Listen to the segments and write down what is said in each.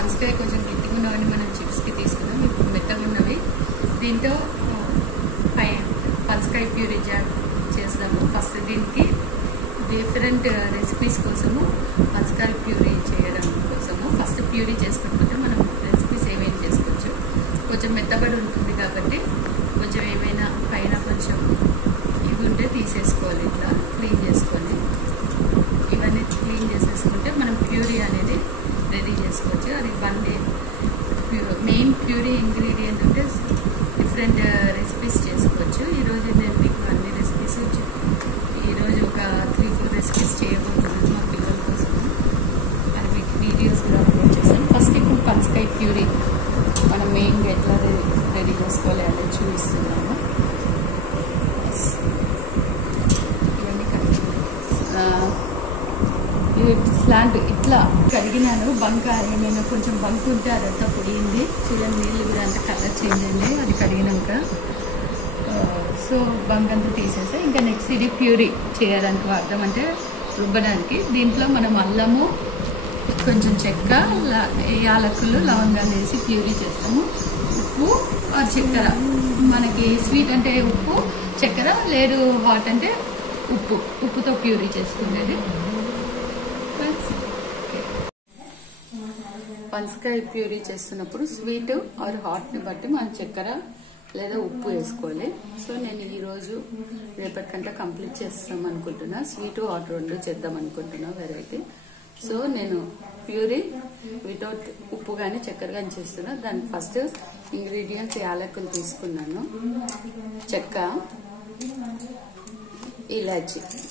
పనసకాయ కొంచెం గట్టిగా ఉన్నవని మనం చిప్స్కి తీసుకున్నాం. ఇప్పుడు మెత్తగా ఉన్నవి. దీంతో పనసకాయ ప్యూరీ చేస్తాము. ఫస్ట్ దీనికి డిఫరెంట్ రెసిపీస్ కోసము పనసకాయ ప్యూరీ చేయడం కోసము ఫస్ట్ ప్యూరీ చేసుకుంటుంటే మనం రెసిపీస్ ఏమేమి చేసుకోవచ్చు. కొంచెం మెత్తబడి ఉంటుంది కాబట్టి కొంచెం ఏమైనా పైన కొంచెం ఇవి ఉంటే తీసేసుకోవాలి. ఇట్లా క్లీన్ చేసుకొని ఇవన్నీ క్లీన్ చేసేసుకుంటే మనం ప్యూరీ అనేది రెడీ చేసుకోవచ్చు. అది మెయిన్ ప్యూరీ ఇంగ్రీడియంట్ ఉంటే డిఫరెంట్ రెసిపీస్ చేసుకోవచ్చు. ఈరోజు నేను మీకు అన్ని రెసిపీస్ ఈరోజు ఒక 3-4 రెసిపీస్ చేయబోతున్నాను మా పిల్లల కోసం. అది మీకు వీడియోస్ కూడా అప్లోడ్ చేస్తాను. ఫస్ట్ ఇప్పుడు పనసకాయ ప్యూరీ మనం మెయిన్గా ఎట్లా రెడీ చేసుకోవాలి అనేది చూపిస్తున్నాము. స్లాంట్ ఇట్లా కడిగినాను. బంక ఏమైనా కొంచెం బంక్ ఉంటే అదంతా పొడిగింది. చూడండి నీళ్ళు కూడా అంతా కలర్ చేంజ్ అయింది అది కడిగినాక. సో బంక్ అంతా తీసేస్తే ఇంకా నెక్స్ట్ ఇది ప్యూరీ చేయడానికి వాడదాం, అంటే రుబ్బడానికి. దీంట్లో మనం అల్లము, కొంచెం చెక్క, యాలకులు, లవంగాలు వేసి ప్యూరీ చేస్తాము. ఉప్పు చక్కెర, మనకి స్వీట్ అంటే ఉప్పు, చక్కెర, లేదు హాట్ అంటే ఉప్పుతో ప్యూరీ చేసుకునేది. పనసకాయ ప్యూరీ చేస్తున్నప్పుడు స్వీట్ ఆర్ హాట్ని బట్టి మనం చక్కెర లేదా ఉప్పు వేసుకోవాలి. సో నేను ఈరోజు రేపటికంటే కంప్లీట్ చేస్తాం అనుకుంటున్నా. స్వీట్ హాట్ రెండు చేద్దాం అనుకుంటున్నా వెరైటీ. సో నేను ప్యూరీ వితౌట్ ఉప్పు కానీ చక్కెర కానీ చేస్తున్నా. దానికి ఫస్ట్ ఇంగ్రీడియంట్స్ యాలకులు తీసుకున్నాను, చెక్క,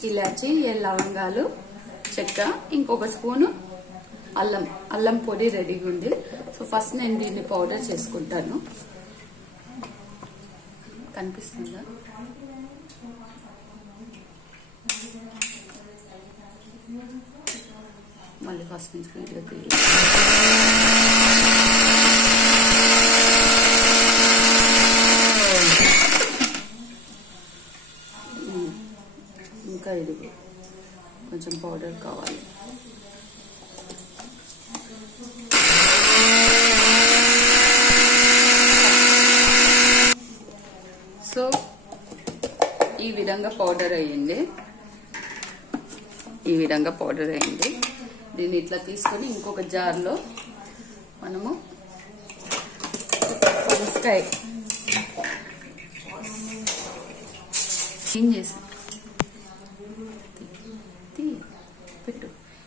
ఇలాచి, లవంగాలు, చెక్క, ఇంకొక స్పూను అల్లం పొడి రెడీగా ఉంది. సో ఫస్ట్ నేను దీన్ని పౌడర్ చేసుకుంటాను. కనిపిస్తుందా? మళ్ళీ ఫస్ట్ నుంచి వీడియో తీయాలి. ఇంకా ఇది కొంచెం పౌడర్ కావాలి. సో ఈ విధంగా పౌడర్ అయ్యింది. దీన్ని ఇట్లా తీసుకొని ఇంకొక జార్లో మనము పనసకాయ క్లీన్ చేసి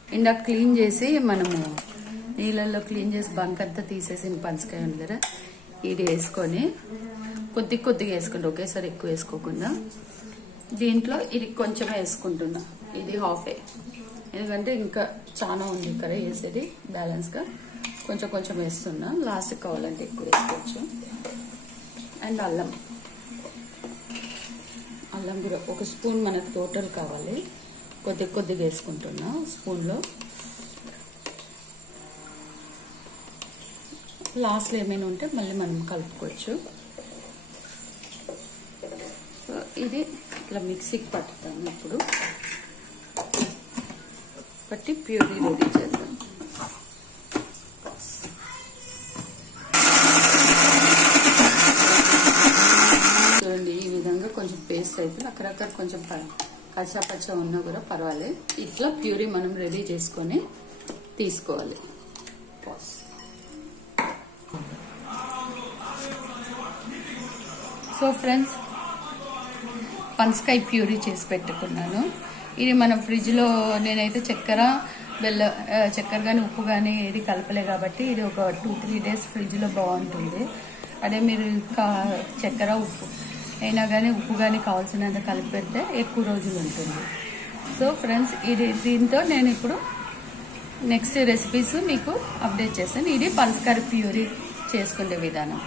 ఇందాక క్లీన్ చేసి మనము నీళ్ళల్లో క్లీన్ చేసి బంక్ అంతా తీసేసిన పనసకాయ ఉంది కదా, ఇది వేసుకొని కొద్దిగా వేసుకుంటా, ఒకేసారి ఎక్కువ వేసుకోకుండా. దీంట్లో ఇది కొంచెం వేసుకుంటున్నా, ఇది హాఫే, ఎందుకంటే ఇంకా చాలా ఉంది ఇక్కడ వేసేది. బ్యాలెన్స్గా కొంచెం వేస్తున్నా. లాస్ట్ కావాలంటే ఎక్కువ వేసుకోవచ్చు. అండ్ అల్లం కూడా ఒక స్పూన్ మనకు టోటల్ కావాలి. కొద్దిగా వేసుకుంటున్నా స్పూన్లో. లాస్ట్లో ఏమైనా ఉంటే మళ్ళీ మనం కలుపుకోవచ్చు. సో ఇది ఇట్లా మిక్సీకి పట్టుతాను. ఇప్పుడు పట్టి ప్యూరీ రెడీ చేద్దాం. చూడండి ఈ విధంగా కొంచెం పేస్ట్ అయితే అక్కడక్కడ కొంచెం కచ్చా ఉన్నా కూడా పర్వాలేదు. ఇట్లా ప్యూరీ మనం రెడీ చేసుకొని తీసుకోవాలి. సో ఫ్రెండ్స్, పనసకాయ ప్యూరీ చేసి పెట్టుకున్నాను. ఇది మనం ఫ్రిడ్జ్లో నేనైతే చక్కెర కానీ ఉప్పు కానీ ఏది కలపలే కాబట్టి ఇది ఒక 2-3 డేస్ ఫ్రిడ్జ్లో బాగుంటుంది. అదే మీరు చక్కెర ఉప్పు అయినా కానీ ఉప్పు కానీ కావాల్సినంత కలిపి పెడితే ఎక్కువ రోజులు ఉంటుంది. సో ఫ్రెండ్స్, దీంతో నేను ఇప్పుడు నెక్స్ట్ రెసిపీస్ మీకు అప్డేట్ చేస్తాను. ఇది పనసకాయ ప్యూరీ చేసుకునే విధానం.